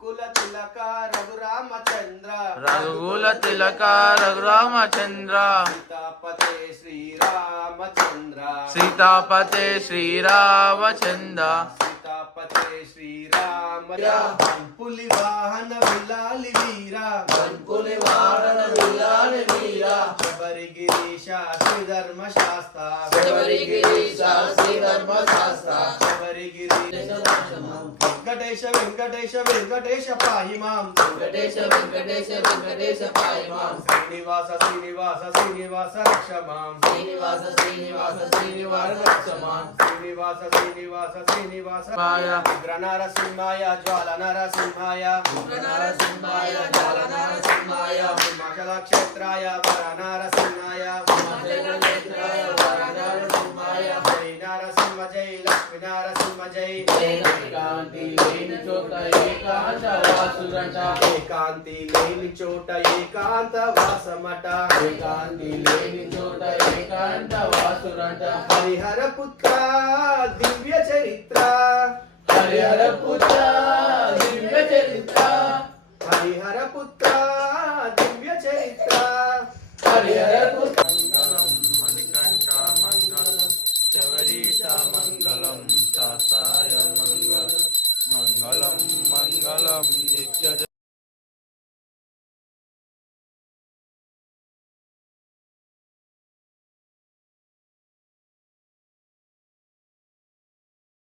కుల తిలక రఘురామచంద్ర రఘుకుల తిలక రఘురామచంద్ర సీతాపతే శ్రీరామచంద్ర సీతాపతే శ్రీరామచంద్ర సీతాపతే శ్రీరామ పులి వాహన విలాలి వీరా పులి వాహన విలాలి వీరా శబరిగిరీశ శ్రీధర్మ శాస్త్ర శబరిగిరీశ శ్రీధర్మ శాస్త్ర శబరిగిరీశ వెంకటేశ వెంకటేశ వెంకటేశ పాహి మాం వెంకటేశ వెంకటేశ వెంకటేశ పాహి మాం శ్రీనివాస శ్రీనివాస శ్రీనివాస రక్ష మాం శ్రీనివాస శ్రీనివాస శ్రీనివాస రక్ష మాం శ్రీనివాస శ్రీనివాస శ్రీనివాస ఉగ్ర నరసింహాయ జ్వాల నరసింహాయ నరసింహాయ జాల నరసింహాయ హిమాచల క్షేత్రాయ వర నరసింహాయ మంగళనేత్రాయ వర నరసింహాయ జై నరసింహ జై లక్ష్మీ నరసింహ జై ఏకాంతి లేని చోట ఏకాంత వాసురంట ఏకాంతి లేని చోట ఏకాంత వాసమట ఏకాంతి లేని చోట ఏకాంత వాసురంట హరిహర పుత్ర దివ్య చరిత్ర హరిహర పుత్ర దివ్య చరిత్ర హరిహర పుత్ర దివ్య చరిత్ర హరిహర పుత్ర